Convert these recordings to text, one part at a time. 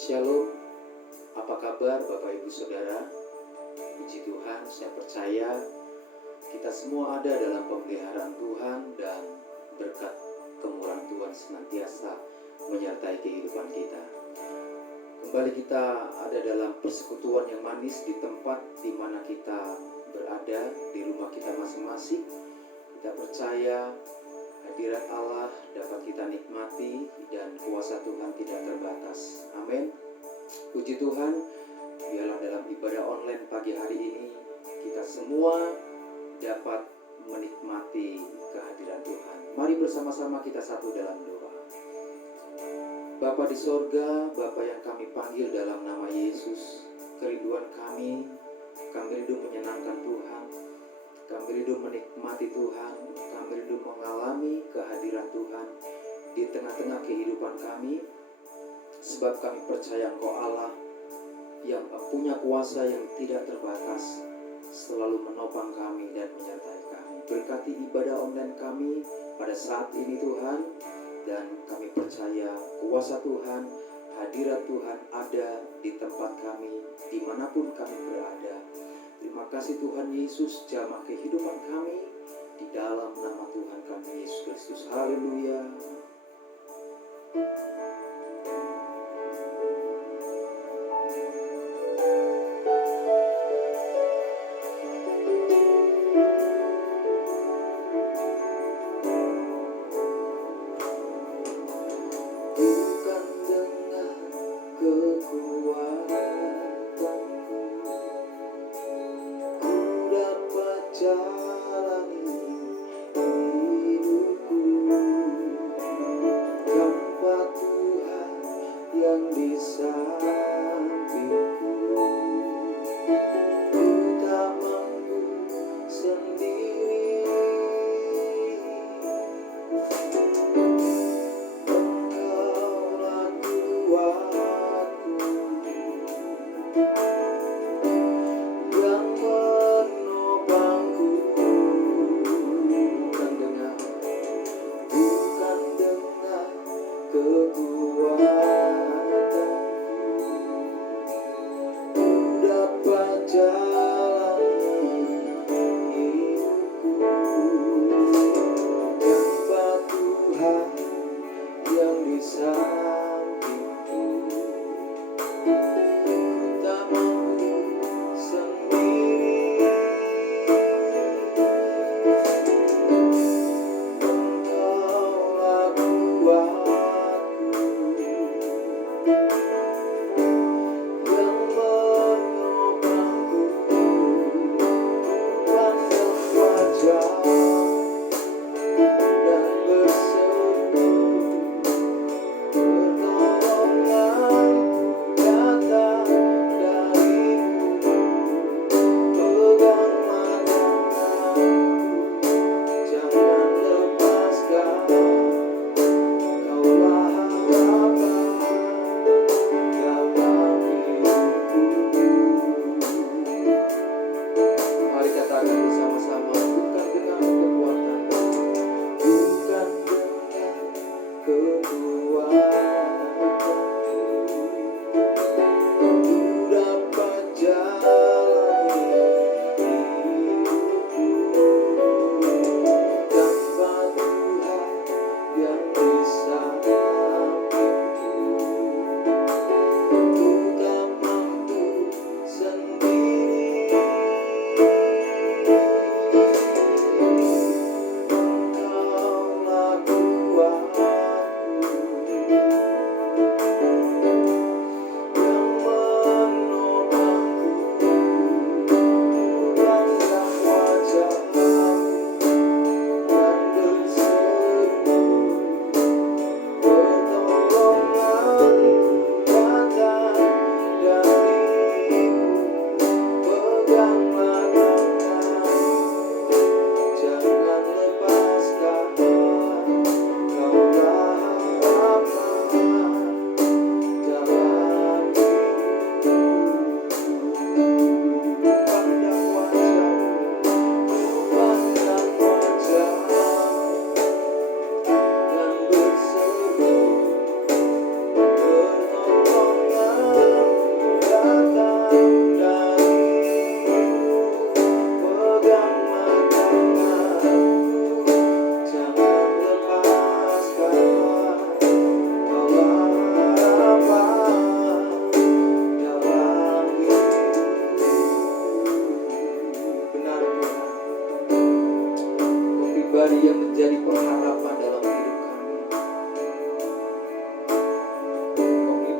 Shalom, apa kabar Bapak Ibu Saudara? Puji Tuhan, saya percaya kita semua ada dalam pemeliharaan Tuhan dan berkat kemurahan Tuhan senantiasa menyertai kehidupan kita. Kembali kita ada dalam persekutuan yang manis di tempat di mana kita berada, di rumah kita masing-masing. Kita percaya hadirat Allah dapat kita nikmati dan kuasa Tuhan tidak terbatas. Amin. Puji Tuhan, biarlah dalam ibadah online pagi hari ini kita semua dapat menikmati kehadiran Tuhan. Mari bersama-sama kita satu dalam doa. Bapa di sorga, Bapa yang kami panggil dalam nama Yesus, kerinduan kami rindu menyenangkan Tuhan. Kami rindu menikmati Tuhan, kami rindu mengalami kehadiran Tuhan di tengah-tengah kehidupan kami, sebab kami percaya Engkau Allah yang punya kuasa yang tidak terbatas, selalu menopang kami dan menyertai kami. Berkati ibadah online kami pada saat ini Tuhan, dan kami percaya kuasa Tuhan, hadirat Tuhan ada di tempat kami, dimanapun kami berada. Terima kasih Tuhan Yesus, jamah kehidupan kami di dalam nama Tuhan kami Yesus Kristus. Haleluya. Bukan dengan jalani hidupku tanpa Tuhan yang di sampingku. Ku tak mampu sendiri, Engkaulah kuatku yang menopangku. Bukan dengan kekuatanku,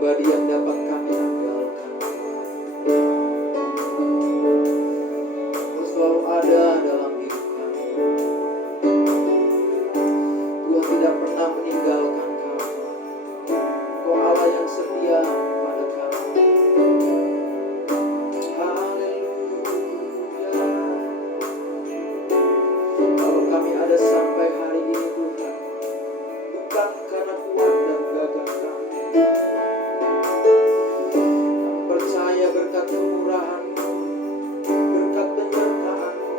pribadi yang dapat kami andalkan. Engkau selalu ada dalam hidup kami. Tuhan tidak pernah meninggalkan kami. Engkau Allah yang setia pada kami. Haleluya. Kalau kami ada sampai hari ini Tuhan, bukan karena kuat dan gagah kami. Kami percaya berkat kemurahan-Mu, berkat penyertaan-Mu,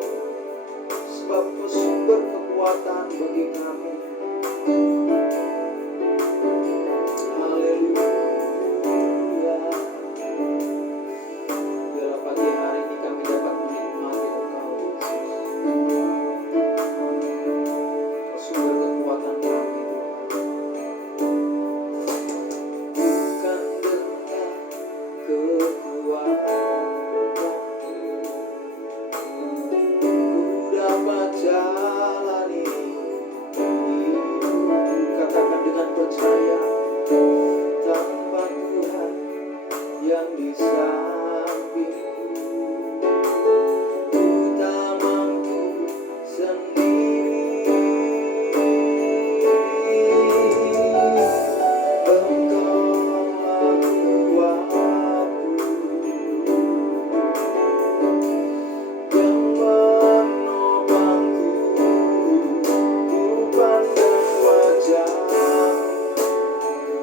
sebab Kau sumber kekuatan bagi kami. Haleluya. Biarlah pagi hari ini kami dapat menikmati Engkau, Yesus. Kau sumber kekuatan kami, Tuhan. Bukan dengan kekuatanku ku dapat jalani hidup. Katakan dengan percaya, tanpa Tuhan yang di sampingku, ku tak mampu sendiri. Engkaulah kuatku yang menopangku. Ku pandang wajah-Mu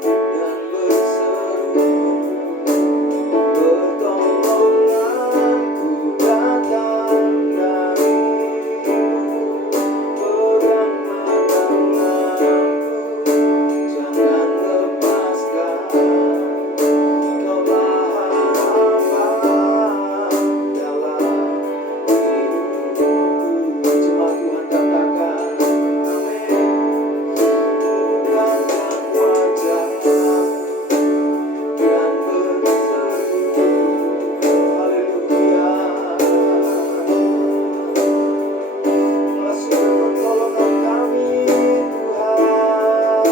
dan berseru, pertolonganku datang dari-Mu. Peganglah tanganku, jangan lepaskan. Kaulah harapan dalam hidupku. Jemaat Tuhan katakan, amin. Pandang wajah-Mu dan berseru, haleluya. Engkaulah sumber pertolongan kami, Tuhan.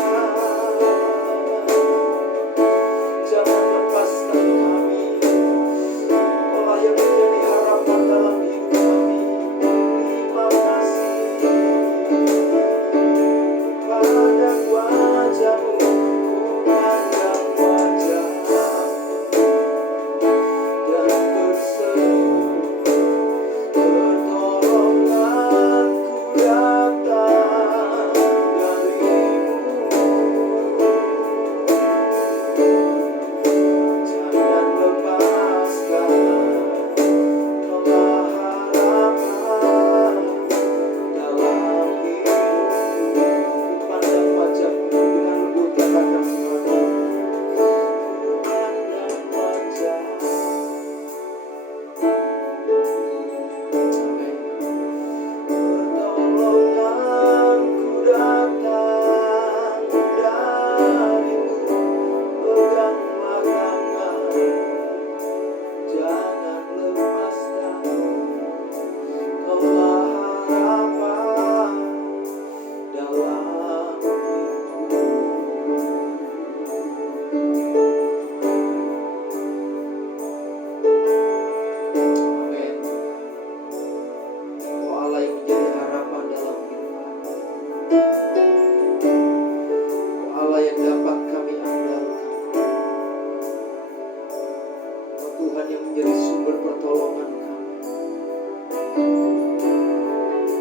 Jangan lepaskan kami. Engkaulah yang menjadi harapan dalam hidup kami. Terima kasih. Pandang wajah-Mu, pandang wajah-Mu dan berseru, pertolonganku datang dari-Mu. Jangan lepaskan, Kaulah harapan dalam hidupku. Pandang wajah-Mu dengan lembut, katakan semua. Pandang wajah-Mu. Amin. Pertolonganku datang dari-Mu. Peganglah tangan, jangan lepaskan. Kaulah harapan dalam hidupku. Amin. Engkau Allah yang menjadi harapan dalam hidup kami. Engkau Allah yang dapat kami andalkan. Engkau Tuhan yang menjadi sumber pertolongan kami.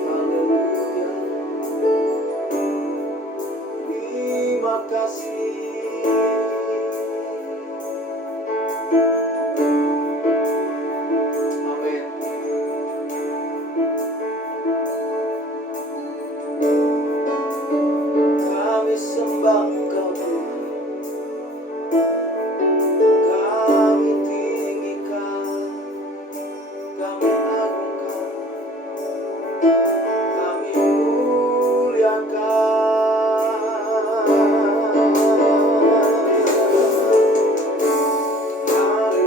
Haleluya. Terima kasih. Amin. Kami sembah Engkau Tuhan. Kami tinggikan, kami agungkan, kami muliakan. Haleluya.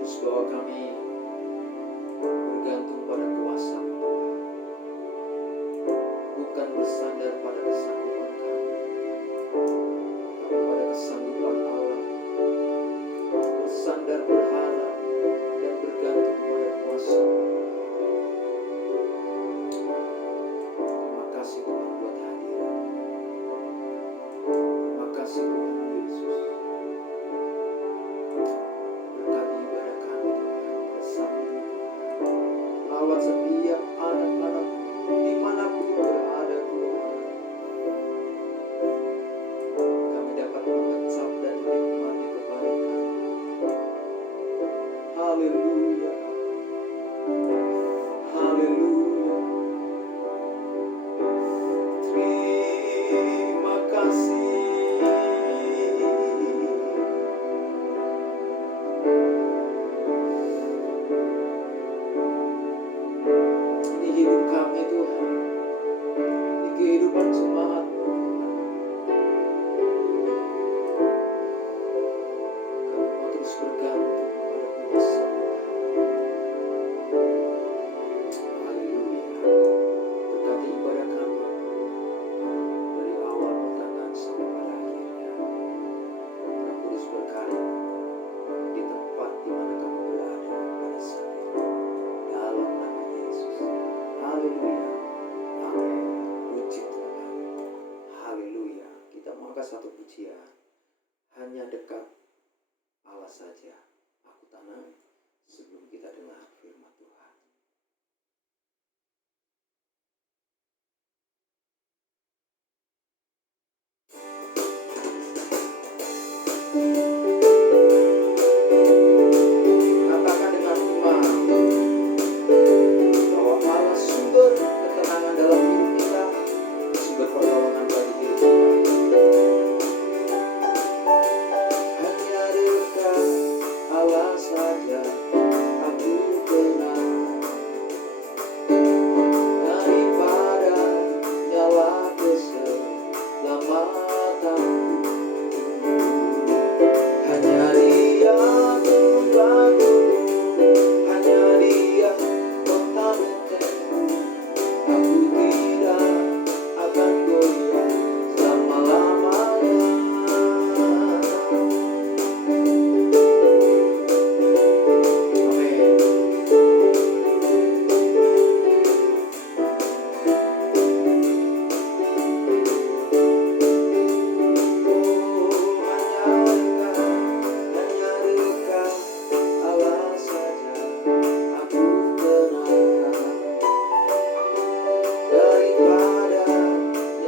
Terus bahwa kami bergantung pada kuasa Tuhan, bukan bersandar pada kesanggupan kami, tapi pada kesanggupan Allah. Bersandar, berharap, dan bergantung pada kuasa. Terima kasih Tuhan buat hadirat. Terima kasih Tuhan Yesus. Berkati ibadah kami Tuhan pada saat ini. Lawat setiap anak-anak dimanapun berada Tuhan. Kami dapat mengecap dan menikmati kebaikan. Haleluya. Haleluya. Terima kasih. Ini hidup kami Tuhan. Ini kehidupan jemaat-Mu Tuhan. Kami mau terus bergantung pada kuasa Tuhan. Haleluya. Berkati ibadah kami dari awal pertengahan sampai pada akhirnya. Roh Kudus berkarya di tempat di mana kami berada pada saat ini. Dalam nama Yesus. Haleluya. Amin. Puji Tuhan. Haleluya. Kita mau angkat satu pujian. Hanya dekat Allah saja aku tanam, sebelum kita dengar firman Tuhan. Katakan dengan iman bahwa Allah sumber ketenangan dalam hidup kita, sumber pertolongan bagi hidup kita. Hanya dekat Allah saja aku tenang, daripada nyala keselamatan. Hanya Dia membantu, hanya Dia kota bentengku. Aku tidak akan goyah selama-lamanya. Amin. Hanya dekat Allah saja aku tenang, daripada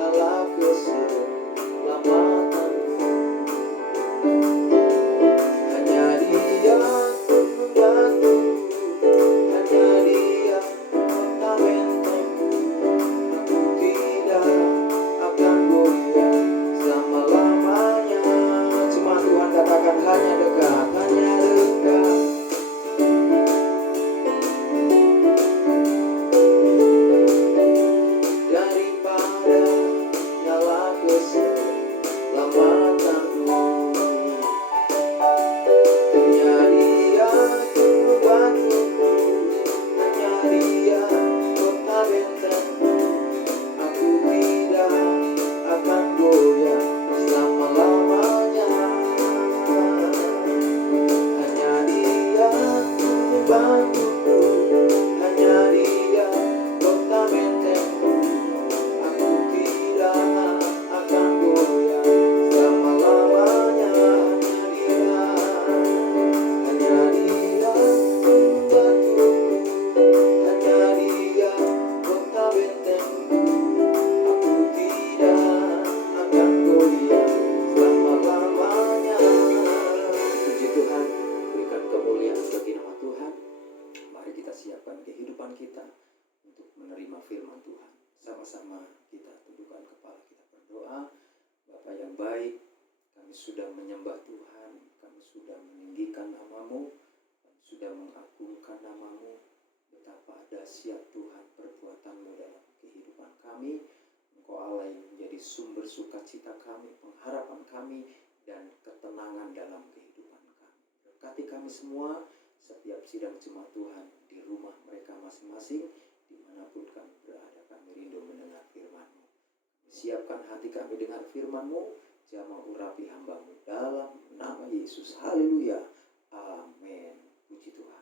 nyala keselamatanku. Hanya Dia membantu, hanya Dia kota bentengku. Aku tidak akan goyah selama-lamanya. Cuma Tuhan katakan hanya dekat, hanya dekat. Daripada nyala keselamatanku. Hanya Dia membantuku, hanya Dia kota bentengku. Aku tidak akan goyah selama-lamanya. Hanya Dia membantuku, hanya Dia kota bentengku. Aku tidak akan goyah selama-lamanya. Hanya Dia membantuku, hanya Dia kota bentengku. Aku tidak akan goyah selama-lamanya. Puji Tuhan, berikan kemuliaan bagi nama Tuhan. Mari kita siapkan kehidupan kita untuk menerima firman Tuhan. Sama-sama kita tundukkan kepala, kita berdoa. Bapa yang baik, kami sudah menyembah Tuhan, kami sudah meninggikan nama-Mu, kami sudah mengagungkan nama-Mu. Betapa dahsyat Tuhan perbuatan-Mu dalam kehidupan kami. Engkau Allah yang menjadi sumber sukacita kami, pengharapan kami, dan ketenangan dalam kehidupan kami. Berkati kami semua setiap sidang jemaat Tuhan di rumah mereka masing-masing, dimanapun kami berada. Kami rindu mendengar firman-Mu. Siapkan hati kami dengar firman-Mu, jamah urapi hamba-Mu dalam nama Yesus. Haleluya. Amin. Puji Tuhan.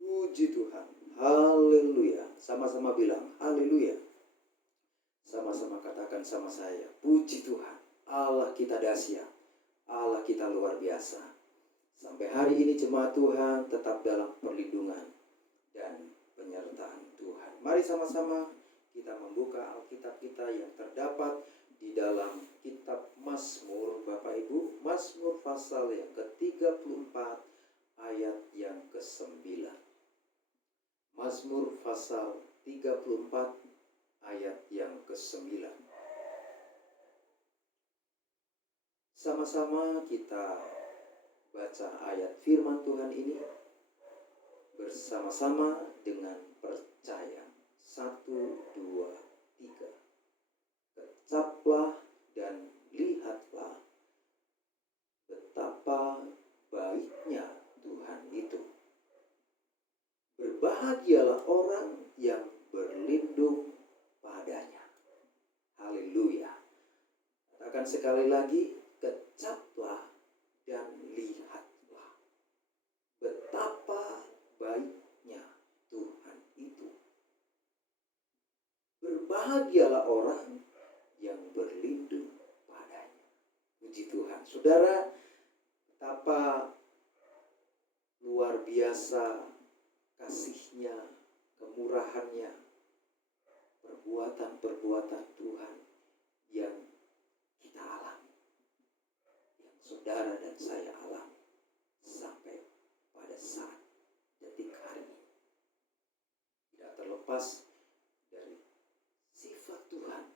Puji Tuhan. Haleluya. Sama-sama bilang haleluya. Sama-sama katakan sama saya. Puji Tuhan. Allah kita dahsyat. Allah kita luar biasa. Sampai hari ini jemaat Tuhan tetap dalam perlindungan dan penyertaan Tuhan. Mari sama-sama kita membuka Alkitab kita yang terdapat di dalam kitab Mazmur, Bapak Ibu. Mazmur pasal yang ke-34 ayat yang ke-9. Mazmur pasal 34 ayat yang ke-9. Sama-sama kita baca ayat firman Tuhan ini bersama-sama dengan percaya. 1, 2, 3. Kecaplah dan lihatlah betapa baiknya Tuhan itu. Berbahagialah orang yang berlindung padanya. Haleluya. Katakan sekali lagi, kecaplah dan lihatlah betapa baiknya Tuhan itu. Berbahagialah orang yang berlindung padanya. Puji Tuhan. Saudara, betapa luar biasa kasih-Nya, kemurahan-Nya, perbuatan-perbuatan Tuhan yang kita alami, yang saudara dan saya alami sampai pada saat detik hari ini. Tidak terlepas dari sifat Tuhan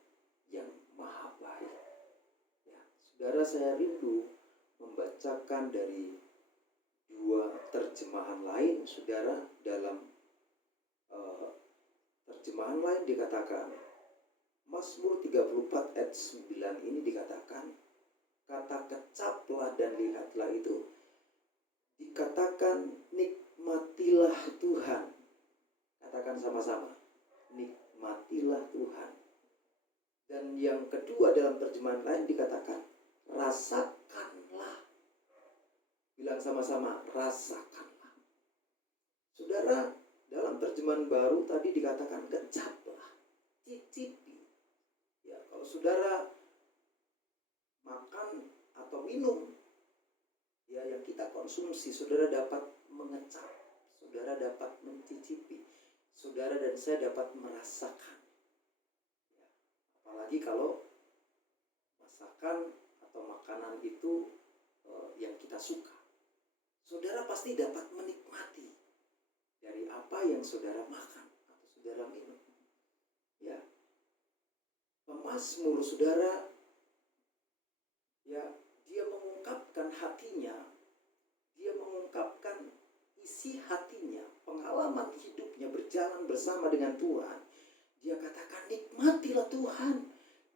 yang maha baik. Ya, saudara, saya rindu membacakan dari dua terjemahan lain, saudara. Dalam terjemahan lain dikatakan, Mazmur 34 ayat 9 ini dikatakan, kata kecaplah dan lihatlah itu dikatakan nikmatilah Tuhan. Katakan sama-sama, nikmatilah Tuhan. Dan yang kedua dalam terjemahan lain dikatakan, rasakanlah. Bilang sama-sama, rasakanlah. Saudara, dalam terjemahan baru tadi dikatakan kecaplah, cicipi. Ya, kalau saudara makan atau minum, ya yang kita konsumsi, saudara dapat mengecap, saudara dapat mencicipi, saudara dan saya dapat merasakan. Ya, apalagi kalau masakan atau makanan itu yang kita suka. Saudara pasti dapat menikmati dari apa yang saudara makan atau saudara minum. Ya, pemazmur saudara, ya dia mengungkapkan hatinya, dia mengungkapkan isi hatinya, pengalaman hidupnya berjalan bersama dengan Tuhan. Dia katakan nikmatilah Tuhan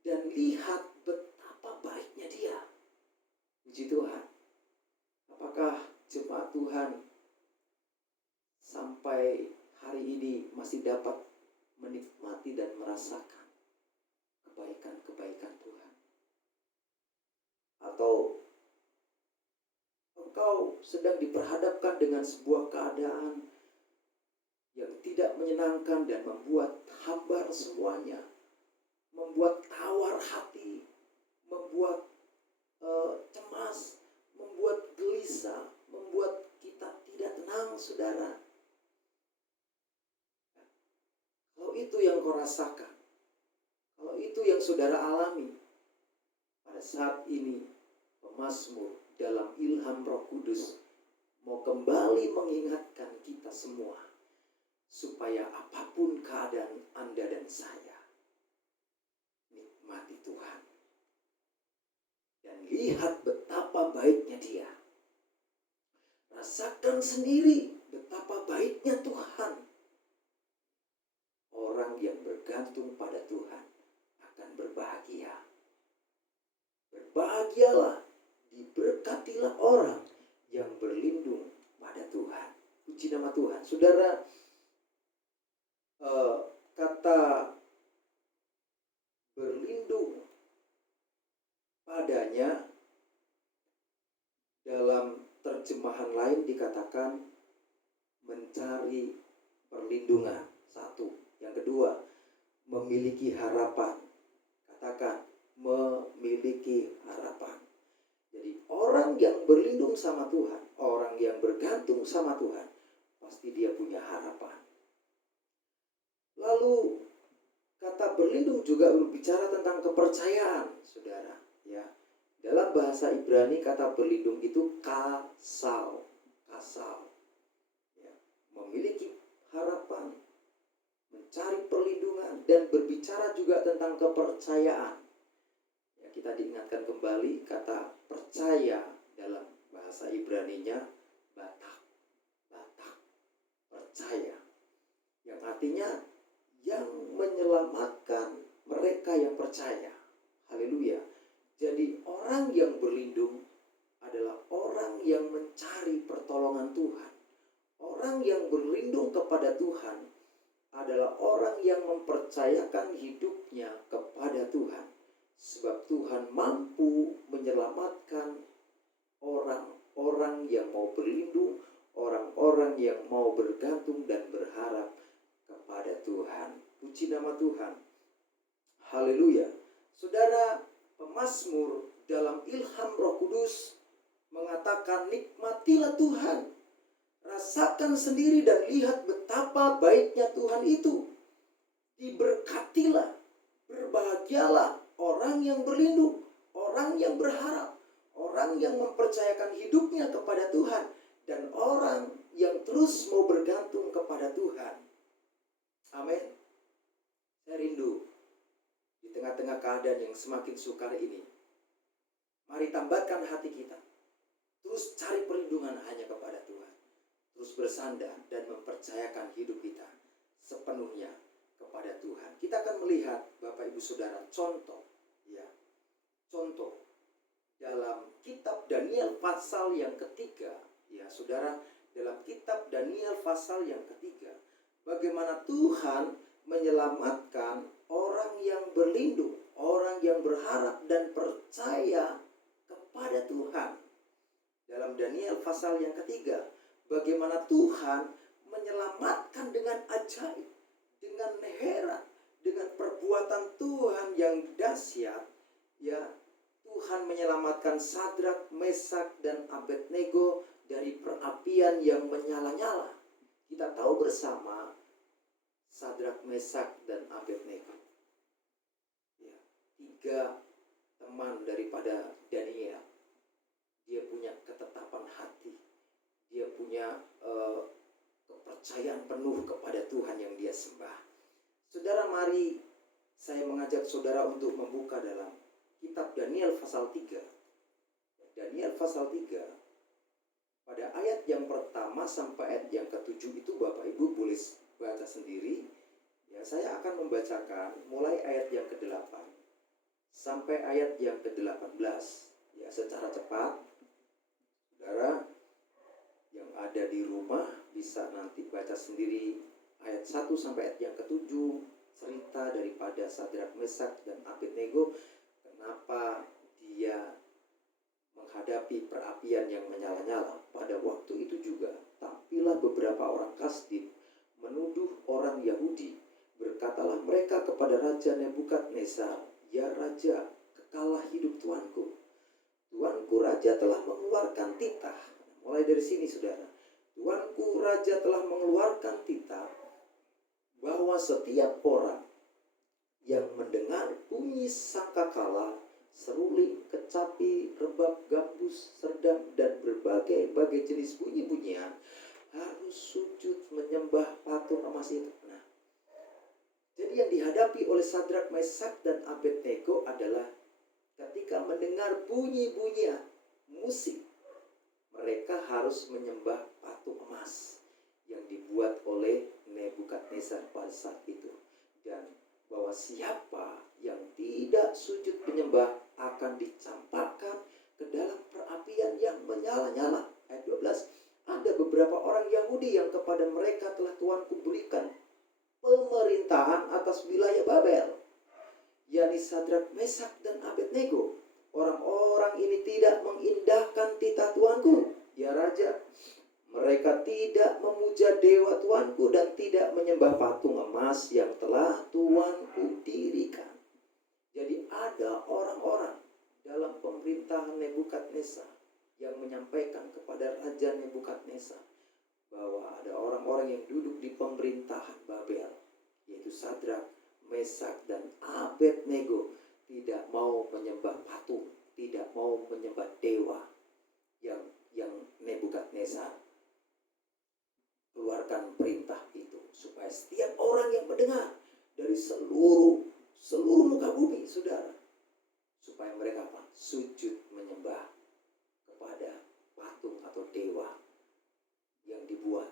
dan lihat betapa baiknya Dia. Puji Tuhan. Apakah jemaat Tuhan sampai hari ini masih dapat menikmati dan merasakan kebaikan-kebaikan Tuhan? Atau engkau sedang diperhadapkan dengan sebuah keadaan yang tidak menyenangkan dan membuat hambar semuanya, membuat tawar hati, membuat cemas, membuat gelisah, membuat kita tidak tenang, saudara. Kalau itu yang kau rasakan, kalau itu yang saudara alami, pada saat ini pemazmur dalam ilham Roh Kudus mau kembali mengingatkan kita semua, supaya apapun keadaan Anda dan saya, nikmati Tuhan dan lihat betapa baiknya Dia. Rasakan sendiri betapa baiknya Tuhan. Orang yang bergantung pada Tuhan akan berbahagia. Berbahagialah, diberkatilah orang yang berlindung pada Tuhan. Puji nama Tuhan. Saudara, kata berlindung padanya dalam terjemahan lain dikatakan mencari perlindungan. Satu. Yang kedua, memiliki harapan. Katakan, memiliki harapan. Jadi orang yang berlindung sama Tuhan, orang yang bergantung sama Tuhan, pasti dia punya harapan. Lalu kata berlindung juga berbicara tentang kepercayaan, saudara. Ya, dalam bahasa Ibrani kata berlindung itu kasal, ya, memiliki harapan, mencari perlindungan, dan berbicara juga tentang kepercayaan. Ya, kita diingatkan kembali kata percaya dalam bahasa Ibraninya batak, percaya, yang artinya yang menyelamatkan mereka yang percaya. Haleluya. Jadi orang yang berlindung adalah orang yang mencari pertolongan Tuhan. Orang yang berlindung kepada Tuhan adalah orang yang mempercayakan hidupnya kepada Tuhan. Sebab Tuhan mampu menyelamatkan orang-orang yang mau berlindung, orang-orang yang mau bergantung dan berharap kepada Tuhan. Puji nama Tuhan. Haleluya. Saudara, pemazmur dalam ilham Roh Kudus mengatakan, nikmatilah Tuhan, rasakan sendiri dan lihat betapa baiknya Tuhan itu. Diberkatilah, berbahagialah orang yang berlindung, orang yang berharap, orang yang mempercayakan hidupnya kepada Tuhan, dan orang yang terus mau bergantung kepada Tuhan. Amin. Saya rindu di tengah-tengah keadaan yang semakin sukar ini, mari tambatkan hati kita, terus cari perlindungan hanya kepada Tuhan, terus bersandar dan mempercayakan hidup kita sepenuhnya kepada Tuhan. Kita akan melihat, Bapak Ibu Saudara, contoh dalam kitab Daniel pasal yang ketiga, ya saudara, dalam kitab Daniel pasal yang ketiga, bagaimana Tuhan menyelamatkan orang yang berlindung, orang yang berharap dan percaya kepada Tuhan. Dalam Daniel pasal yang ketiga, bagaimana Tuhan menyelamatkan dengan ajaib, dengan heran, dengan perbuatan Tuhan yang dahsyat. Ya, Tuhan menyelamatkan Sadrak, Mesak, dan Abednego dari perapian yang menyala-nyala. Kita tahu bersama Sadrak, Mesak, dan Abednego, ya, 3 teman daripada Daniel. Dia punya ketetapan hati, dia punya kepercayaan penuh kepada Tuhan yang dia sembah. Saudara, mari saya mengajak saudara untuk membuka dalam kitab Daniel pasal 3. Daniel pasal 3, pada ayat yang pertama sampai ayat yang ke-7 itu Bapak Ibu boleh baca sendiri. Ya, saya akan membacakan mulai ayat yang ke-8 sampai ayat yang ke-18. Ya, secara cepat. Saudara yang ada di rumah bisa nanti baca sendiri ayat 1 sampai ayat yang ke-7, cerita daripada Sadrak, Mesak, dan Abednego. Kenapa dia menghadapi perapian yang menyala-nyala. Pada waktu itu juga tampillah beberapa orang Kasdim menuduh orang Yahudi. Berkatalah mereka kepada Raja Nebukadnezar, "Ya Raja, kekalah hidup Tuanku. Tuanku Raja telah mengeluarkan titah." Mulai dari sini saudara. Tuanku Raja telah mengeluarkan titah bahwa setiap orang yang mendengar bunyi sangkakala, seruling, kecapi, rebab, gambus, serdam, dan berbagai jenis bunyi-bunyian harus sujud menyembah patung emas itu. Nah, jadi yang dihadapi oleh Sadrak, Mesak, dan Abednego adalah ketika mendengar bunyi-bunyian musik, Mereka harus menyembah patung emas yang dibuat oleh Nebukadnezar pada saat itu. Dan bahwa siapa yang tidak sujud menyembah akan dicampakkan ke dalam perapian yang menyala-nyala. Ayat 12. Ada beberapa orang Yahudi yang kepada mereka telah Tuanku berikan pemerintahan atas wilayah Babel, yakni Sadrak, Mesak, dan Abednego. Orang-orang ini tidak mengindahkan titah Tuanku, ya Raja. Mereka tidak memuja dewa Tuanku dan tidak menyembah patung emas yang telah Tuanku dirikan. Jadi ada orang-orang dalam pemerintahan Nebukadnezar yang menyampaikan kepada Raja Nebukadnezar bahwa ada orang-orang yang duduk di pemerintahan Babel, yaitu Sadrak, Mesak, dan Abednego, tidak mau menyembah patung, tidak mau menyembah dewa yang Nebukadnezar keluarkan perintah itu, supaya setiap orang yang mendengar dari seluruh muka bumi, saudara, supaya mereka sujud menyembah kepada patung atau dewa yang dibuat.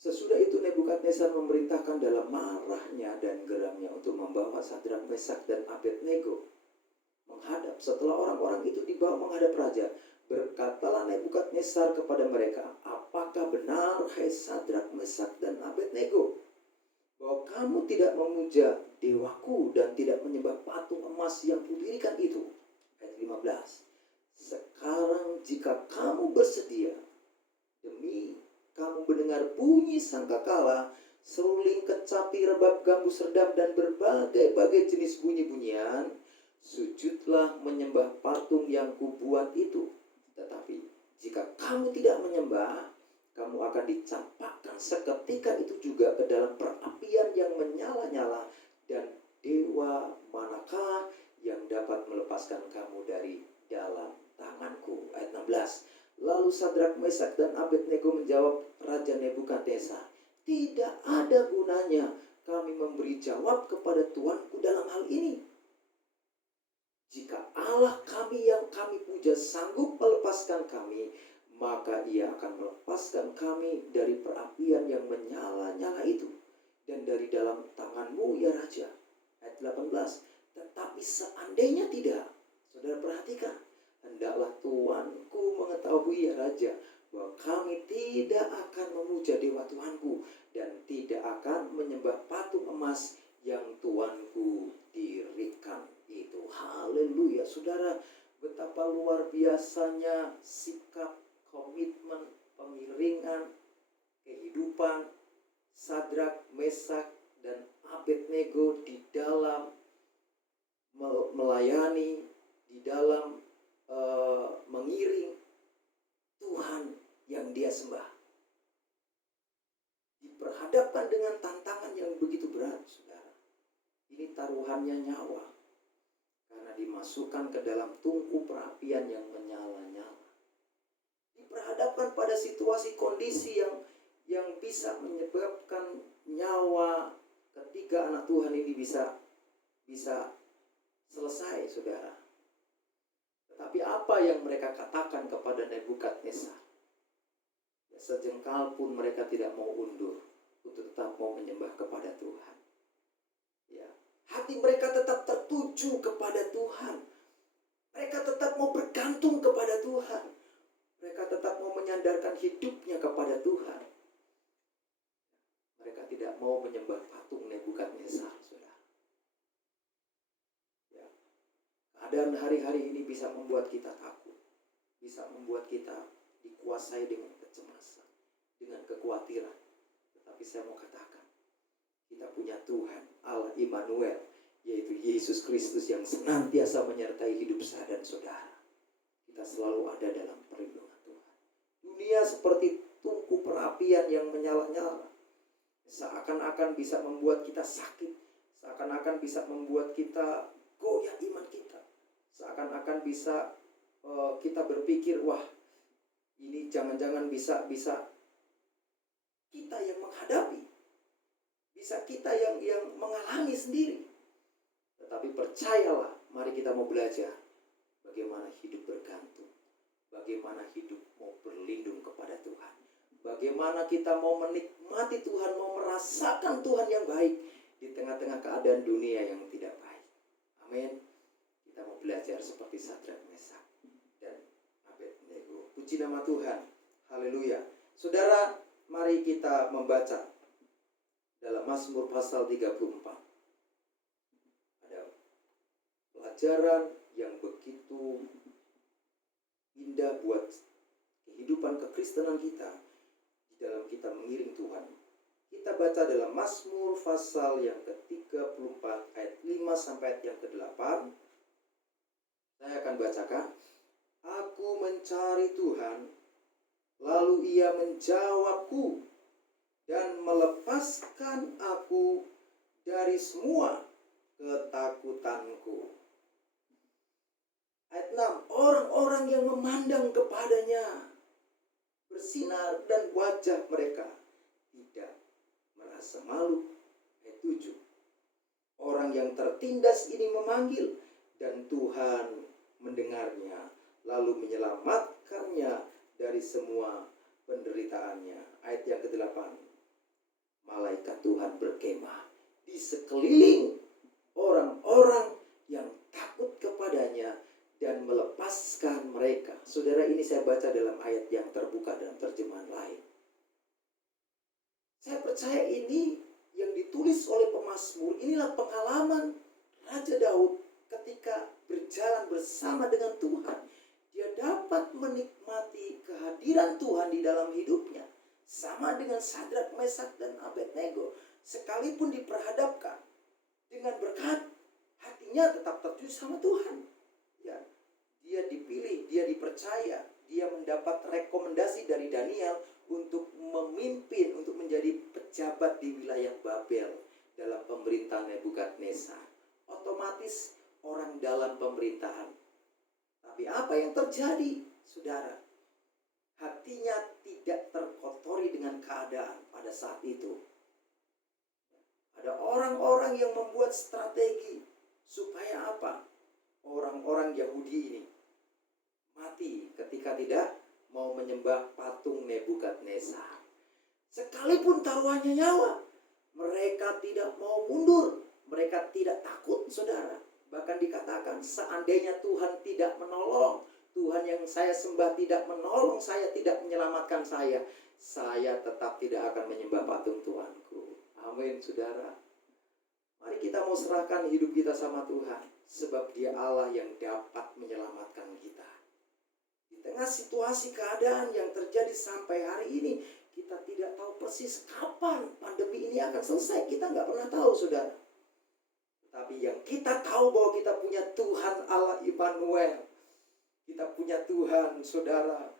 Sesudah itu Nebukadnezar memerintahkan dalam marahnya dan geramnya untuk membawa Sadrak, Mesak, dan Abednego menghadap. Setelah orang-orang itu dibawa menghadap raja, berkatalah Nebukadnezar kepada mereka, apakah benar, hai Sadrak, Mesak, dan Abednego, bahwa kamu tidak memuja dewaku dan tidak menyembah patung emas yang kudirikan itu? Ayat 15. Sekarang jika kamu bersedia, demi kamu mendengar bunyi sangkakala, seruling, kecapi, rebab, gambus, redap, dan berbagai-bagai jenis bunyi-bunyian, sujudlah menyembah patung yang kubuat itu. Tetapi jika kamu tidak menyembah, kamu akan dicampakkan seketika itu juga ke dalam perapian yang menyala-nyala, dan dewa manakah yang dapat melepaskan kamu dari dalam tanganku? Ayat 16. Lalu Sadrak, Mesak, dan Abednego menjawab Raja Nebukadnezar, tidak ada gunanya kami memberi jawab kepada Tuanku dalam hal ini. Jika Allah kami yang kami puja sanggup melepaskan kami, maka ia akan melepaskan kami dari perapian yang menyala-nyala itu dan dari dalam tanganmu, ya Raja. Ayat 18. Tetapi seandainya tidak, saudara perhatikan, hendaklah Tuanku mengetahui, ya Raja, bahwa kami tidak akan memuja dewa Tuanku dan tidak akan menyembah patung emas yang Tuanku dirikan itu. Haleluya, saudara, betapa luar biasanya sikap, komitmen, pemiringan, kehidupan Sadrak, Mesak, dan Abednego di dalam melayani, di dalam mengiring Tuhan yang dia sembah. Diperhadapkan dengan tantangan yang begitu berat, saudara. Ini taruhannya nyawa, karena dimasukkan ke dalam tungku perapian yang menyala-nyala. Diperhadapkan pada situasi kondisi yang bisa menyebabkan nyawa ketiga anak Tuhan ini bisa selesai, saudara. Tetapi apa yang mereka katakan kepada Nebukadnezar? Ya, sejengkal pun mereka tidak mau undur untuk tetap mau menyembah kepada Tuhan. Ya, hati mereka tetap tertuju kepada Tuhan. Mereka tetap mau bergantung kepada Tuhan. Mereka tetap mau menyandarkan hidupnya kepada Tuhan. Mereka tidak mau menyembah patung Nebukadnezar, saudara. Ya. Keadaan hari-hari ini bisa membuat kita takut, bisa membuat kita dikuasai dengan kecemasan, dengan kekhawatiran. Tetapi saya mau katakan, kita punya Tuhan, Allah Immanuel, yaitu Yesus Kristus yang senantiasa menyertai hidup saya dan saudara. Kita selalu ada dalam perlindungan Tuhan. Dunia seperti tungku perapian yang menyala-nyala, seakan-akan bisa membuat kita sakit, seakan-akan bisa membuat kita goyah iman kita, seakan-akan bisa kita berpikir, wah, ini jangan-jangan bisa kita yang menghadapi, bisa kita yang mengalami sendiri. Tetapi percayalah, mari kita mau belajar bagaimana hidup bergantung, bagaimana hidup mau berlindung kepada Tuhan. Bagaimana kita mau menikmati Tuhan, mau merasakan Tuhan yang baik di tengah-tengah keadaan dunia yang tidak baik. Amin. Kita mau belajar seperti Sadrak, Mesak, dan Abednego. Puji nama Tuhan. Haleluya. Saudara, mari kita membaca dalam Mazmur pasal 34. Ada pelajaran yang begitu indah buat kehidupan kekristenan kita di dalam kita mengiring Tuhan. Kita baca dalam Mazmur pasal yang ke-34 ayat 5 sampai ayat yang ke-8. Saya akan bacakan. Aku mencari Tuhan, lalu Ia menjawabku dan melepaskan aku dari semua ketakutanku. Ayat 6. Orang-orang yang memandang kepadanya bersinar dan wajah mereka tidak merasa malu. Ayat 7. Orang yang tertindas ini memanggil dan Tuhan mendengarnya, lalu menyelamatkannya dari semua penderitaannya. Ayat yang ke-8. Malaikat Tuhan berkemah di sekeliling orang-orang yang takut kepadanya dan melepaskan mereka. Saudara, ini saya baca dalam ayat yang terbuka dalam terjemahan lain. Saya percaya ini yang ditulis oleh pemazmur, inilah pengalaman Raja Daud ketika berjalan bersama dengan Tuhan. Dia dapat menikmati kehadiran Tuhan di dalam hidupnya. Sama dengan Sadrak, Mesak, dan Abednego. Sekalipun diperhadapkan dengan berkat, hatinya tetap tertuju sama Tuhan. Ya, dia dipilih, dia dipercaya, dia mendapat rekomendasi dari Daniel untuk memimpin, untuk menjadi pejabat di wilayah Babel dalam pemerintahan Nebukadnezar. Otomatis orang dalam pemerintahan. Tapi apa yang terjadi, saudara? Hatinya tidak terkotori dengan keadaan pada saat itu. Ada orang-orang yang membuat strategi supaya apa? Orang-orang Yahudi ini mati ketika tidak mau menyembah patung Nebukadnezar. Sekalipun taruhannya nyawa, mereka tidak mau mundur. Mereka tidak takut, saudara. Bahkan dikatakan, seandainya Tuhan tidak menolong, Tuhan yang saya sembah tidak menolong saya, tidak menyelamatkan saya tetap tidak akan menyembah patung Tuhanku. Amin, saudara. Mari kita mau serahkan hidup kita sama Tuhan, sebab Dia Allah yang dapat menyelamatkan kita. Di tengah situasi keadaan yang terjadi sampai hari ini, kita tidak tahu persis kapan pandemi ini akan selesai. Kita nggak pernah tahu, saudara. Tapi yang kita tahu bahwa kita punya Tuhan Allah Immanuel. Kita punya Tuhan, saudara,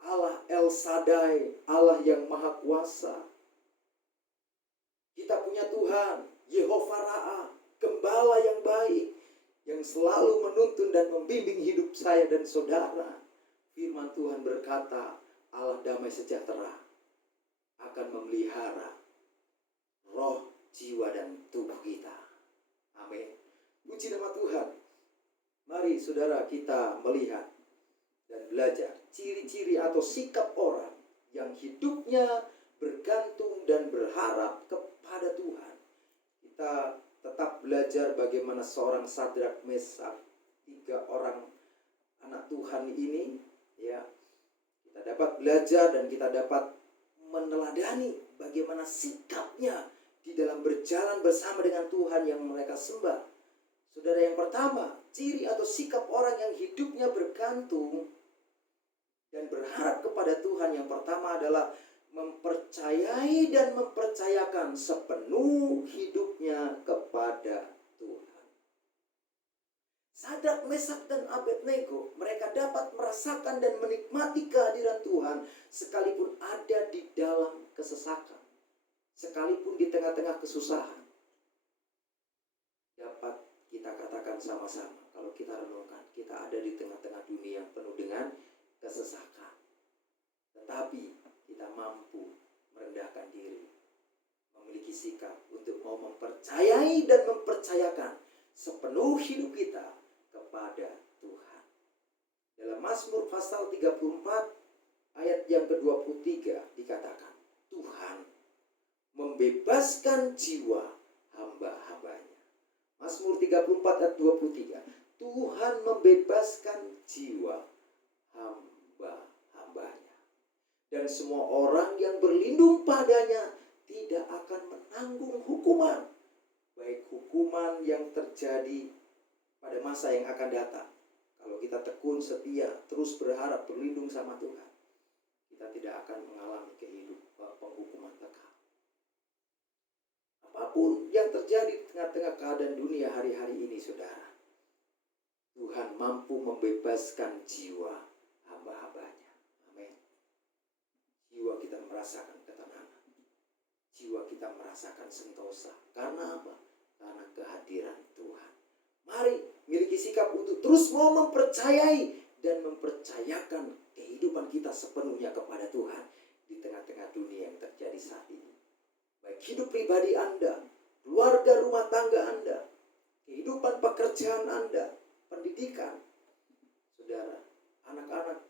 Allah El Shaddai, Allah yang Maha Kuasa. Kita punya Tuhan Yehova Ra'a, Gembala yang baik, yang selalu menuntun dan membimbing hidup saya dan saudara. Firman Tuhan berkata, Allah damai sejahtera akan memelihara roh, jiwa, dan tubuh kita. Amin. Puji nama Tuhan. Mari saudara kita melihat dan belajar ciri-ciri atau sikap orang yang hidupnya bergantung dan berharap kepada Tuhan. Kita tetap belajar bagaimana seorang Sadrak, Mesak, 3 orang anak Tuhan ini, ya, kita dapat belajar dan kita dapat meneladani bagaimana sikapnya di dalam berjalan bersama dengan Tuhan yang mereka sembah. Saudara, yang pertama, ciri atau sikap orang yang hidupnya bergantung dan berharap kepada Tuhan, yang pertama adalah mempercayai dan mempercayakan sepenuh hidupnya kepada Tuhan. Sadrak, Mesak, dan Abednego, mereka dapat merasakan dan menikmati kehadiran Tuhan sekalipun ada di dalam kesesakan. Sekalipun di tengah-tengah kesusahan. Dapat kita katakan sama-sama, kalau kita renungkan, kita ada di tengah-tengah dunia yang penuh dengan kesesakan. Tetapi kita mampu merendahkan diri, memiliki sikap untuk mau mempercayai dan mempercayakan sepenuh hidup kita kepada Tuhan. Dalam Mazmur pasal 34 ayat yang ke-23 dikatakan, Tuhan membebaskan jiwa hamba-hambanya. Mazmur 34 ayat 23. Tuhan membebaskan jiwa hamba-hambanya. Dan semua orang yang berlindung padanya tidak akan menanggung hukuman. Baik hukuman yang terjadi pada masa yang akan datang. Kalau kita tekun, setia, terus berharap berlindung sama Tuhan, kita tidak akan mengalami kehidupan penghukuman kekal. Apapun yang terjadi di tengah-tengah keadaan dunia hari-hari ini, saudara, Tuhan mampu membebaskan jiwa hamba-hambanya. Amin. Jiwa kita merasakan ketenangan. Jiwa kita merasakan sentosa. Karena apa? Karena kehadiran Tuhan. Mari miliki sikap untuk terus mau mempercayai dan mempercayakan kehidupan kita sepenuhnya kepada Tuhan di tengah-tengah dunia yang terjadi saat ini. Baik hidup pribadi Anda, keluarga rumah tangga Anda, kehidupan pekerjaan Anda, pendidikan, saudara, anak-anak,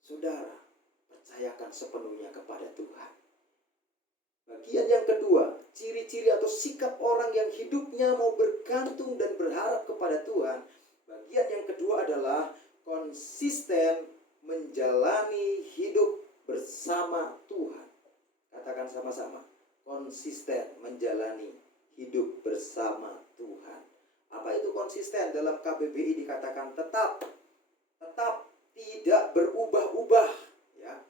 saudara, percayakan sepenuhnya kepada Tuhan. Bagian yang kedua, ciri-ciri atau sikap orang yang hidupnya mau bergantung dan berharap kepada Tuhan. Bagian yang kedua adalah konsisten menjalani hidup bersama Tuhan. Katakan sama-sama, konsisten menjalani hidup bersama Tuhan. Apa itu konsisten? Dalam KBBI dikatakan tetap tidak berubah-ubah, ya.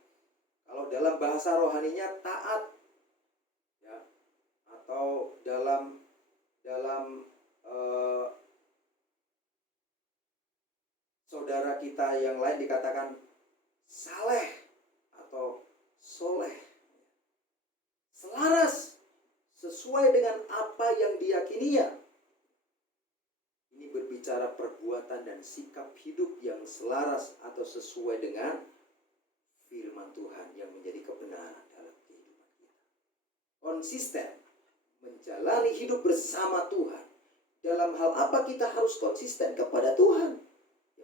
Kalau dalam bahasa rohaninya taat, ya. Atau dalam saudara kita yang lain dikatakan saleh atau soleh, selaras sesuai dengan apa yang diyakininya. Ini berbicara perbuatan dan sikap hidup yang selaras atau sesuai dengan firman Tuhan yang menjadi kebenaran dalam kehidupan kita. Konsisten menjalani hidup bersama Tuhan. Dalam hal apa kita harus konsisten kepada Tuhan?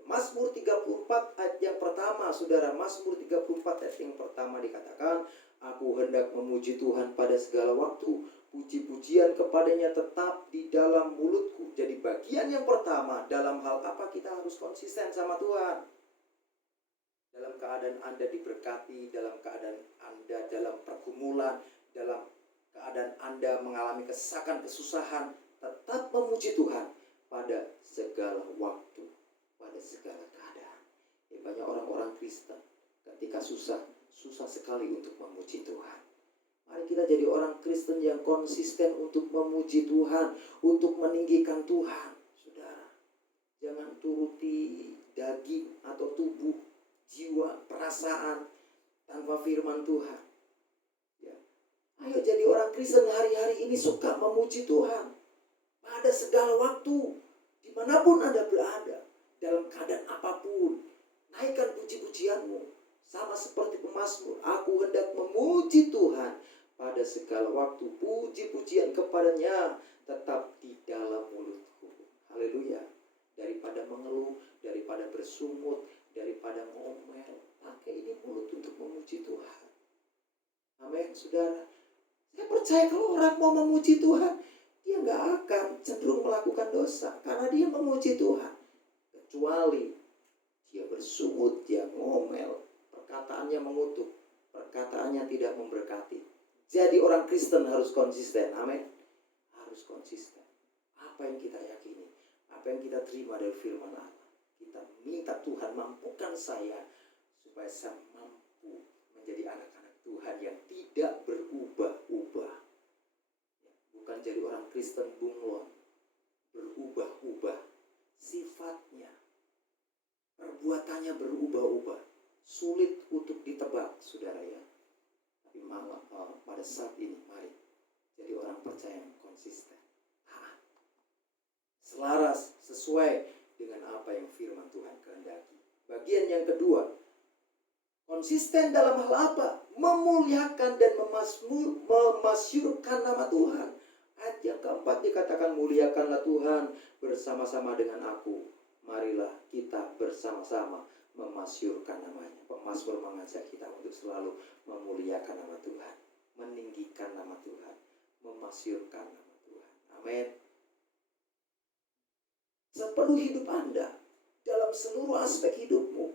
Mazmur 34 ayat yang pertama, saudara, Mazmur 34 ayat yang pertama dikatakan, Aku hendak memuji Tuhan pada segala waktu, puji-pujian kepadanya tetap di dalam mulutku. Jadi bagian yang pertama, dalam hal apa kita harus konsisten sama Tuhan? Dalam keadaan Anda diberkati, dalam keadaan Anda dalam pergumulan, dalam keadaan Anda mengalami kesakan, kesusahan, tetap memuji Tuhan pada segala waktu, pada segala keadaan. Banyak orang-orang Kristen ketika susah sekali untuk memuji Tuhan. Mari kita jadi orang Kristen yang konsisten untuk memuji Tuhan, untuk meninggikan Tuhan. Saudara, jangan turuti daging atau tubuh, jiwa, perasaan tanpa firman Tuhan. Ya. Ayo jadi orang Kristen hari-hari ini suka memuji Tuhan pada segala waktu, dimanapun Anda berada, dalam keadaan apapun. Naikkan puji-pujianmu. Sama seperti pemazmur, aku hendak memuji Tuhan pada segala waktu, puji-pujian kepadanya tetap di dalam mulutku. Haleluya. Daripada mengeluh, daripada bersungut, daripada ngomel, pakai ini mulut untuk memuji Tuhan. Amin, saudara. Saya percaya kalau orang mau memuji Tuhan, dia gak akan cenderung melakukan dosa karena dia memuji Tuhan. Kecuali dia bersungut, dia ngomel, perkataannya mengutuk, perkataannya tidak memberkati. Jadi orang Kristen harus konsisten. Amin. Harus konsisten. Apa yang kita yakini, apa yang kita terima dari firman Allah, kita minta Tuhan mampukan saya supaya saya mampu menjadi anak-anak Tuhan yang tidak berubah-ubah. Bukan jadi orang Kristen bunglon, berubah-ubah sifatnya, perbuatannya berubah-ubah, sulit untuk ditebak, saudara ya. Tapi malah pada saat ini, mari jadi orang percaya yang konsisten, taat, selaras sesuai dengan apa yang firman Tuhan kehendaki. Bagian yang kedua, konsisten dalam hal apa? Memuliakan dan memasyurkan nama Tuhan. Ayat yang keempat dikatakan, muliakanlah Tuhan bersama-sama dengan aku. Marilah kita bersama-sama memasyurkan namanya. Pemazmur mengajak kita untuk selalu memuliakan nama Tuhan, meninggikan nama Tuhan, memasyurkan nama Tuhan. Amin. Sepenuh hidup Anda, dalam seluruh aspek hidupmu,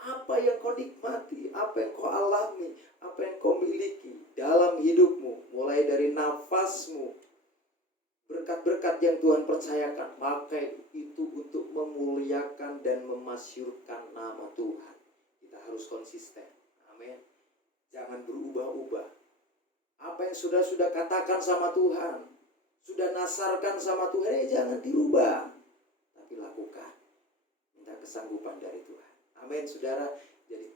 apa yang kau nikmati, apa yang kau alami, apa yang kau miliki dalam hidupmu, mulai dari nafasmu, berkat-berkat yang Tuhan percayakan, pakai itu untuk memuliakan dan memasyurkan nama Tuhan. Kita harus konsisten. Amin. Jangan berubah-ubah. Apa yang sudah katakan sama Tuhan, sudah nasarkan sama Tuhan, jangan dirubah, tapi lakukan. Minta kesanggupan dari Tuhan. Amin, saudara.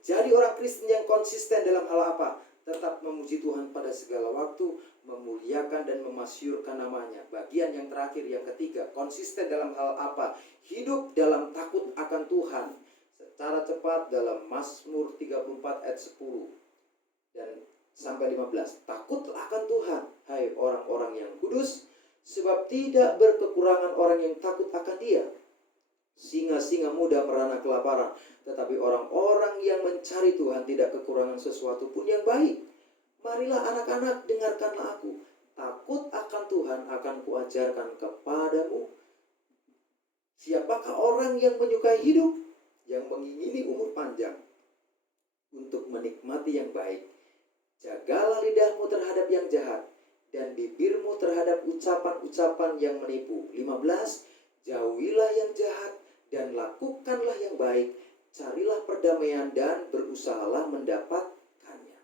Jadi orang Kristen yang konsisten dalam hal apa? Tetap memuji Tuhan pada segala waktu, memuliakan dan memasyurkan namanya. Bagian yang terakhir, yang ketiga, konsisten dalam hal apa? Hidup dalam takut akan Tuhan. Secara cepat dalam Mazmur 34 ayat 10 dan sampai 15. Takutlah akan Tuhan, hai orang-orang yang kudus, sebab tidak berkekurangan orang yang takut akan Dia. Singa-singa muda merana kelaparan, tetapi orang-orang yang mencari Tuhan tidak kekurangan sesuatu pun yang baik. Marilah anak-anak, dengarkanlah aku. Takut akan Tuhan akan kuajarkan kepadamu. Siapakah orang yang menyukai hidup, yang mengingini umur panjang, untuk menikmati yang baik? Jagalah lidahmu terhadap yang jahat, dan bibirmu terhadap ucapan-ucapan yang menipu. 15. Jauhilah yang jahat, dan lakukanlah yang baik. Carilah perdamaian dan berusahalah mendapatkannya.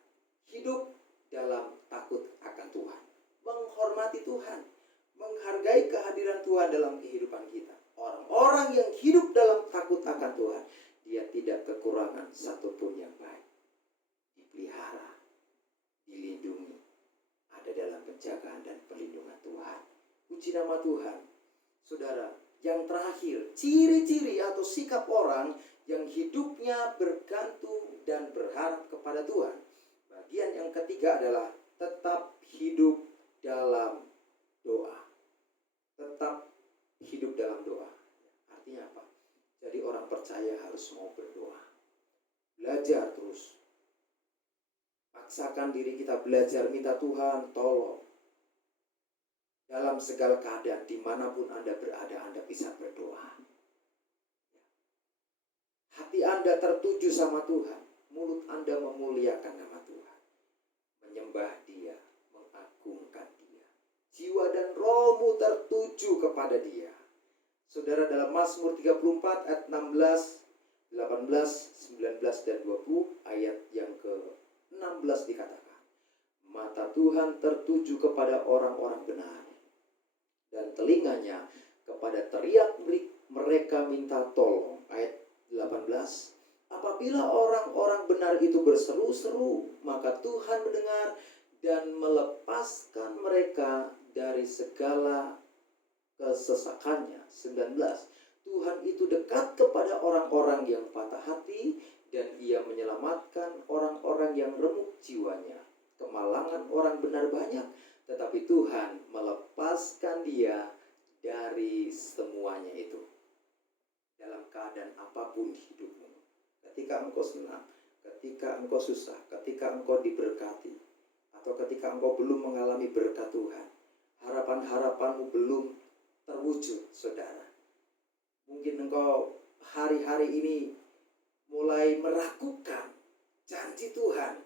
Hidup dalam takut akan Tuhan, menghormati Tuhan, menghargai kehadiran Tuhan dalam kehidupan kita. Orang-orang yang hidup dalam takut akan Tuhan, dia tidak kekurangan satupun yang baik. Dipelihara, dilindungi, ada dalam penjagaan dan perlindungan Tuhan. Puji nama Tuhan. Saudara, yang terakhir, ciri-ciri atau sikap orang yang hidupnya bergantung dan berharap kepada Tuhan. Bagian yang ketiga adalah tetap hidup dalam doa. Tetap hidup dalam doa. Artinya apa? Jadi orang percaya harus mau berdoa. Belajar terus. Paksakan diri kita belajar, minta Tuhan tolong. Dalam segala keadaan, dimanapun Anda berada, Anda bisa berdoa. Hati Anda tertuju sama Tuhan. Mulut Anda memuliakan nama Tuhan. Menyembah Dia, mengagungkan Dia. Jiwa dan rohmu tertuju kepada Dia. Saudara, dalam Mazmur 34 ayat 16, 18, 19, dan 20, ayat yang ke-16 dikatakan, mata Tuhan tertuju kepada orang-orang benar, dan telinganya kepada teriak mereka minta tolong. Ayat 18, apabila orang-orang benar itu berseru-seru, maka Tuhan mendengar dan melepaskan mereka dari segala kesesakannya. 19, Tuhan itu dekat kepada orang-orang yang patah hati, dan Ia menyelamatkan orang-orang yang remuk jiwanya. Kemalangan orang benar banyak, tetapi Tuhan melepaskan dia dari semuanya itu. Dalam keadaan apapun hidupmu, ketika engkau senang, ketika engkau susah, ketika engkau diberkati, atau ketika engkau belum mengalami berkat Tuhan, harapan-harapanmu belum terwujud, saudara. Mungkin engkau hari-hari ini mulai meragukan janji Tuhan.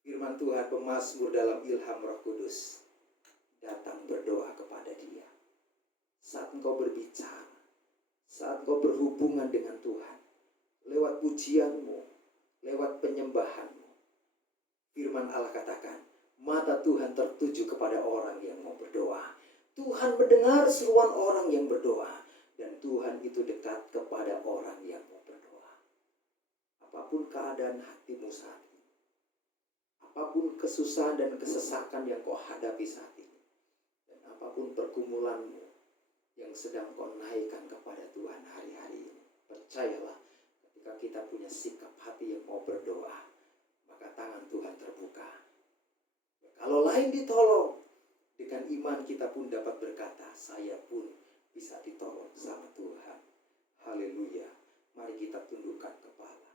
Firman Tuhan, pemazmur dalam ilham Roh Kudus, datang berdoa kepada Dia. Saat engkau berbicara, saat engkau berhubungan dengan Tuhan, lewat pujianmu, lewat penyembahanmu, firman Allah katakan, mata Tuhan tertuju kepada orang yang mau berdoa. Tuhan mendengar seruan orang yang berdoa, dan Tuhan itu dekat kepada orang yang mau berdoa. Apapun keadaan hatimu saat ini, apapun kesusahan dan kesesakan yang kau hadapi saat ini, dan apapun pergumulanmu yang sedang kau naikkan kepada Tuhan hari-hari ini, percayalah, ketika kita punya sikap hati yang mau berdoa, maka tangan Tuhan terbuka. Kalau lain ditolong, dengan iman kita pun dapat berkata, saya pun bisa ditolong sama Tuhan. Haleluya. Mari kita tundukkan kepala.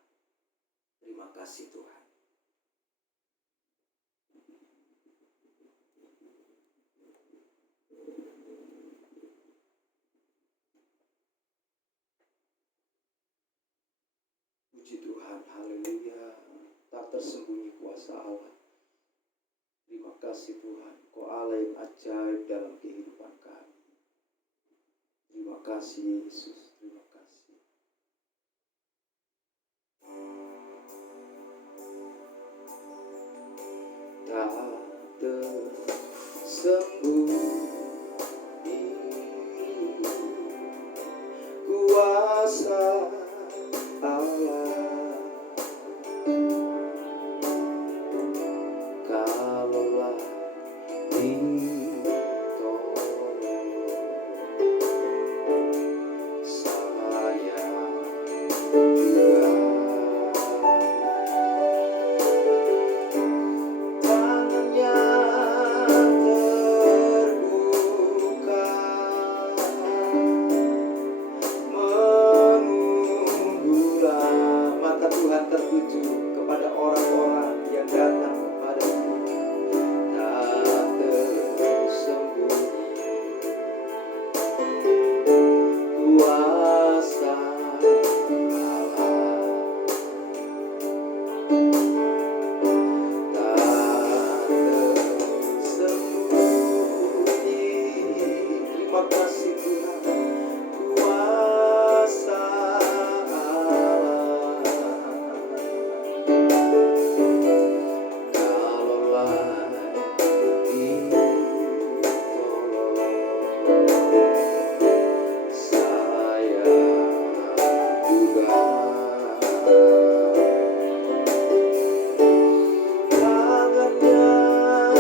Terima kasih Tuhan. Puji Tuhan, haleluya. Tak tersembunyi kuasa Allah. Terima kasih Tuhan, Kau Allah yang ajaib dalam kehidupan kami. Terima kasih Yesus, terima kasih. Tak tersembunyi kuasa Allah. Kalaulah ditolong, saya juga tangannya terbuka menunggulah. Mata Tuhan tertuju kepada orang-orang yang datang kepada tak tersembunyi kuasa Allah. Tak tersembunyi, terima kasih Tuhan, kuasa Allah. Kalaulah ditolong, saya juga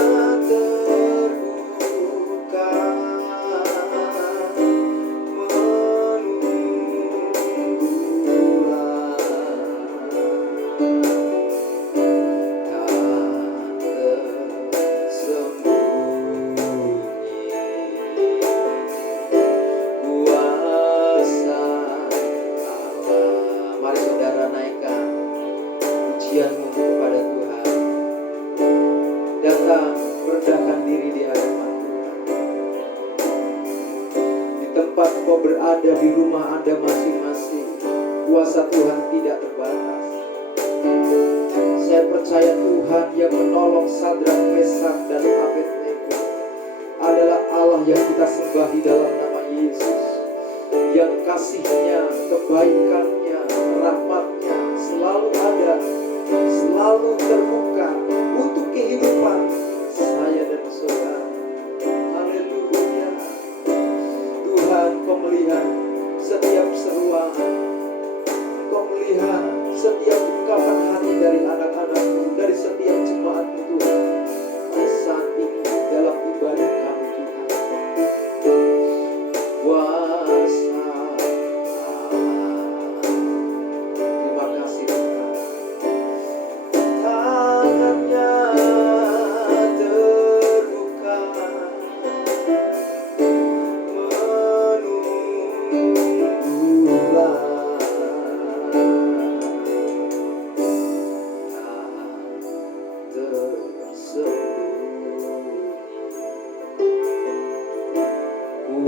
tangannya terbuka menunggulah. Tak tersembunyi kuasa Allah. Mari saudara naikkan pujianmu kepada Tuhan. Datang merendahkan diri di hadapan Tuhan. Di tempat kau berada, di rumah Anda masing-masing, kuasa Tuhan tidak terbatas. Saya percaya Tuhan yang menolong Sadrak, Mesak, dan Abednego adalah Allah yang kita sembah di dalam nama Yesus, yang kasih-Nya, kebaikan-Nya, rahmat-Nya selalu ada, selalu terbuka untuk kehidupan saya dan saudara. Haleluya. Tuhan, Kau melihat setiap seruan, Kau melihat setiap ungkapan hati dari anak-anak-Mu, dari setiap jemaat-Mu Tuhan. Pada saat ini dalam ibadah kami Tuhan, kuasa Allah. Terima kasih Tuhan. Tangannya terbuka menunggulah.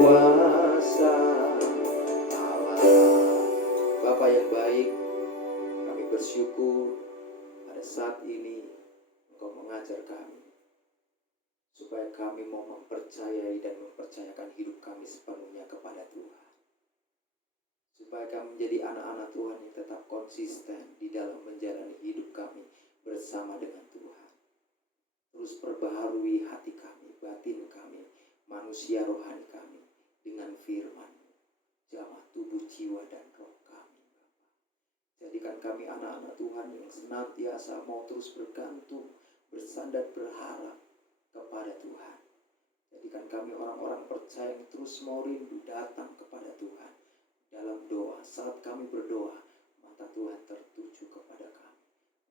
Kuasa Allah. Bapa yang baik, kami bersyukur pada saat ini Engkau mengajar kami supaya kami mau mempercayai dan mempercayakan hidup kami sepenuhnya kepada Tuhan, supaya kami menjadi anak-anak Tuhan yang tetap konsisten di dalam menjalani hidup kami bersama dengan Tuhan. Terus perbaharui hati kami, batin kami, manusia rohani kami dengan firman-Mu. Jamah tubuh, jiwa, dan roh kami. Jadikan kami anak-anak Tuhan yang senantiasa mau terus bergantung, bersandar, berharap kepada Tuhan. Jadikan kami orang-orang percaya yang terus mau rindu datang kepada Tuhan. Dalam doa, saat kami berdoa, mata Tuhan tertuju kepada kami.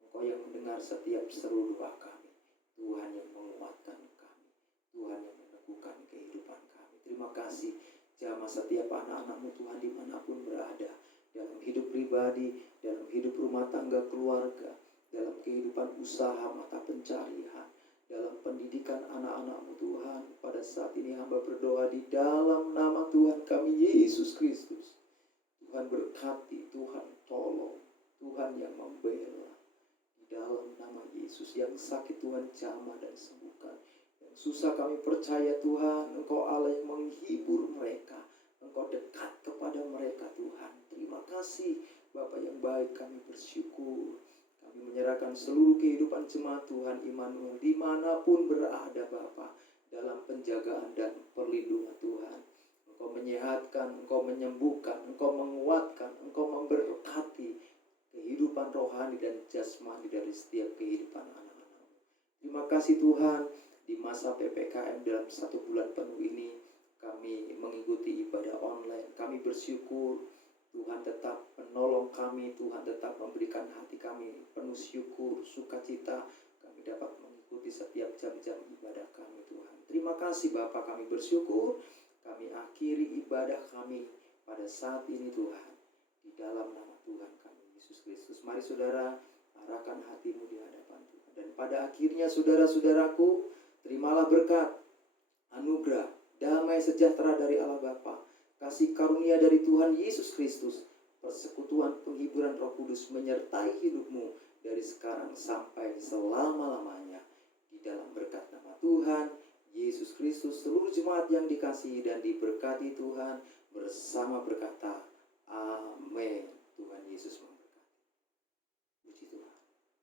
Engkau yang mendengar setiap seru doa kami. Tuhan yang menguatkan kami. Tuhan yang meneguhkan kehidupan kami. Terima kasih jamah setiap anak-anak-Mu Tuhan dimanapun berada. dalam hidup pribadi, dalam hidup rumah tangga keluarga, dalam kehidupan usaha mata pencarian, dalam pendidikan anak-anak-Mu Tuhan. Pada saat ini hamba berdoa di dalam nama Tuhan kami Yesus Kristus. Tuhan berkati, Tuhan tolong, Tuhan yang membela. Di dalam nama Yesus, yang sakit Tuhan jamah dan sembuhkan. Yang susah kami percaya Tuhan, Engkau Allah yang menghibur mereka. Engkau dekat kepada mereka Tuhan. Terima kasih Bapa yang baik, kami bersyukur. Kami menyerahkan seluruh kehidupan jemaat Tuhan Immanuel dimanapun berada Bapa, dalam penjagaan dan perlindungan Tuhan. Engkau menyehatkan, Engkau menyembuhkan, Engkau menguatkan, Engkau memberkati kehidupan rohani dan jasmani dari setiap kehidupan anak-anak. Terima kasih Tuhan, di masa PPKM dalam 1 bulan penuh ini kami mengikuti ibadah online. Kami bersyukur Tuhan tetap menolong kami, Tuhan tetap memberikan hati kami penuh syukur, sukacita. Kami dapat mengikuti setiap jam-jam ibadah kami Tuhan. Terima kasih Bapa, kami bersyukur. Kami akhiri ibadah kami pada saat ini Tuhan, di dalam nama Tuhan kami Yesus Kristus. Mari saudara, arahkan hatimu di hadapan Tuhan. Dan pada akhirnya saudara-saudaraku, terimalah berkat, anugerah, damai sejahtera dari Allah Bapa, kasih karunia dari Tuhan Yesus Kristus, persekutuan penghiburan Roh Kudus menyertai hidupmu dari sekarang sampai selama-lamanya. Di dalam berkat nama Tuhan Yesus Kristus, seluruh jemaat yang dikasihi dan diberkati Tuhan bersama berkata, amin. Tuhan Yesus memberkati. Puji Tuhan.